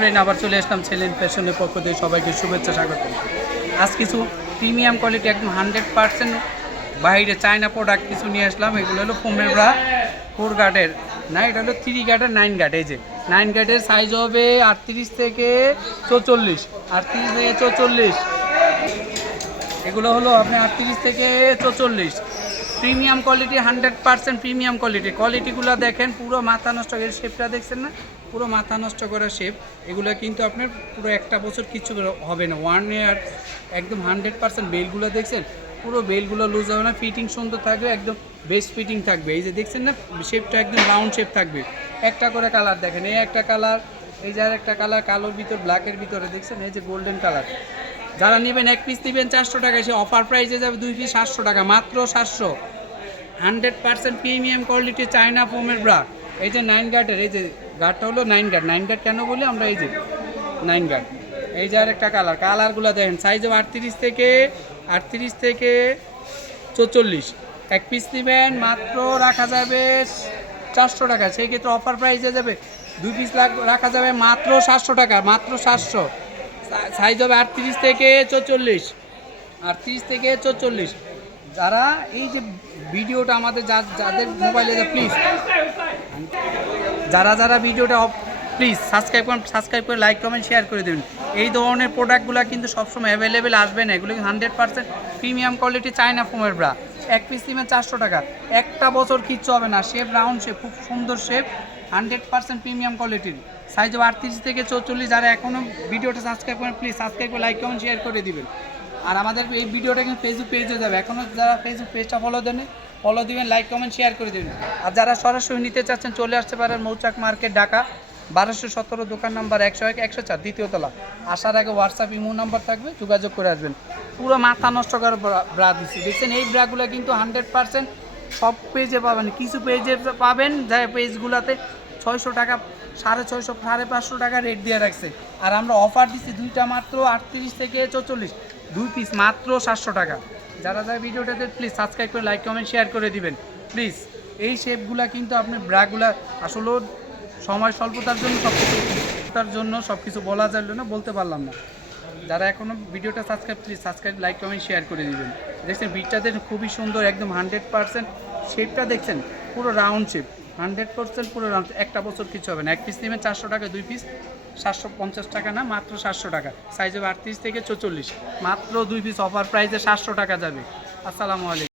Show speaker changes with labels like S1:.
S1: Train আবার চলে আসলাম ছেলেন ফ্যাশনের পক্ষ থেকে সবাইকে শুভেচ্ছা, স্বাগত। আজ কিছু প্রিমিয়াম কোয়ালিটি একদম হান্ড্রেড পার্সেন্ট বাইরে চায়না প্রোডাক্ট কিছু নিয়ে আসলাম। এগুলো হলো ফোমের ব্রা ফোর গার্ডের না, এটা হলো থ্রি গার্ডের নাইন গার্ড এই যে। নাইন গার্ডের সাইজ হবে আটত্রিশ থেকে চৌচল্লিশ। আটত্রিশ থেকে চৌচল্লিশ। এগুলো হলো আপনার আটত্রিশ থেকে চৌচল্লিশ। Premium quality, hundred percent premium quality. কোয়ালিটিগুলো দেখেন, পুরো মাথা নষ্ট এর শেপটা দেখছেন না? পুরো মাথা নষ্ট করা শেপ এগুলো কিন্তু আপনার পুরো একটা বছর কিচ্ছু হবে না। ওয়ান ইয়ার একদম হান্ড্রেড পার্সেন্ট বেলগুলো দেখছেন? পুরো বেলগুলো লুজ হবে না। ফিটিং সুন্দর থাকবে, একদম বেস্ট ফিটিং থাকবে। এই যে দেখছেন না শেপটা একদম রাউন্ড শেপ থাকবে। একটা করে কালার দেখেন। এই একটা কালার এই যে আর একটা কালার কালোর ভিতর ব্ল্যাকের ভিতরে, দেখছেন? এই যে গোল্ডেন কালার যারা নেবেন এক পিস নেবেন চারশো টাকা সে অফার প্রাইসে যাবে দুই পিস সাতশো টাকা, মাত্র সাতশো। Hundred percent premium quality China ফোমের ব্রা এই যে নাইন গার্ডের এই যে গার্ডটা হলো নাইন গার্ড নাইন গার্ড কেন বলি আমরা এই যে নাইন গার্ড এই যে আর একটা কালার কালারগুলো দেখেন সাইজ হবে আটত্রিশ থেকে আটত্রিশ থেকে চৌচল্লিশ। এক পিস নেবেন, মাত্র রাখা যাবে চারশো টাকা। সেই ক্ষেত্রে অফার প্রাইসে যাবে, দুই পিস রাখা যাবে মাত্র সাতশো টাকা, মাত্র সাতশো। সাইজ হবে আটত্রিশ থেকে চৌচল্লিশ। আটত্রিশ থেকে চৌচল্লিশ। যারা এই যে ভিডিওটা আমাদের যা- যাদের মোবাইলে প্লিজ যারা যারা ভিডিওটা প্লিজ সাবস্ক্রাইব করুন সাবস্ক্রাইব করে লাইক কমেন্ট শেয়ার করে দেবেন। এই ধরনের প্রোডাক্টগুলো কিন্তু সবসময় অ্যাভেলেবেল আসবে না। এগুলো hundred percent premium quality China ফোমের ব্রা এক পিস নিবেন চারশো টাকা। একটা বছর কিচ্ছু হবে না। শেপ রাউন্ড শেপ খুব সুন্দর শেপ হান্ড্রেড পার্সেন্ট প্রিমিয়াম কোয়ালিটির সাইজ আটত্রিশ থেকে চৌচল্লিশ। যারা এখনও ভিডিওটা সাবস্ক্রাইব করেন প্লিজ সাবস্ক্রাইব করে লাইক কমেন্ট শেয়ার করে দিবেন। আর আমাদের এই ভিডিওটা কিন্তু ফেসবুক পেজে যাবে। এখনও যারা ফেসবুক পেজটা ফলো দেন ফলো দিবেন লাইক কমেন্ট শেয়ার করে দেবেন। আর যারা সরাসরি নিতে চাচ্ছেন, চলে আসতে পারেন মৌচাক মার্কেট, ঢাকা, বারোশো সতেরো, দোকান নাম্বার একশো এক, একশো চার, দ্বিতীয় তলা। আসার আগে হোয়াটসঅ্যাপ ইমো নাম্বার থাকবে, যোগাযোগ করে আসবেন। পুরো মাথা নষ্ট করার ব্রা দিচ্ছি দেখছেন, এই ব্রাগুলো কিন্তু হান্ড্রেড পার্সেন্ট সব পেজে পাবেন। কিছু পেজে পাবেন যা পেজগুলোতে ছয়শো টাকা, সাড়ে ছয়শো, সাড়ে পাঁচশো টাকা রেট দিয়ে রাখছে। আর আমরা অফার দিচ্ছি দুইটা মাত্র আটত্রিশ থেকে চৌচল্লিশ। দুই পিস মাত্র সাতশো টাকা। যারা যারা ভিডিওটাতে প্লিজ সাবস্ক্রাইব করে লাইক কমেন্ট শেয়ার করে দিবেন। প্লিজ এই শেপগুলা কিন্তু আপনি ব্রাগুলা আসলেও সময় স্বল্পতার জন্য সব কিছু তার জন্য সব কিছু বলা যাইল না, বলতে পারলাম না। যারা এখনও ভিডিওটা subscribe please subscribe like comment share করে দিবেন। দেখছেন বিটটা দেখেন খুবই সুন্দর, একদম হান্ড্রেড পার্সেন্ট শেপটা দেখছেন, পুরো রাউন্ড শেপ হান্ড্রেড পার্সেন্ট পুরো রাউন্ড একটা বছর কিছু হবে না, এক পিস নেবেন চারশো টাকা, দুই পিস সাতশো পঞ্চাশ টাকা না, মাত্র সাতশো টাকা। সাইজ হবে আটত্রিশ থেকে চৌচল্লিশ, মাত্র দুই পিস অফার প্রাইসে সাতশো টাকা যাবে। আসসালামু আলাইকুম।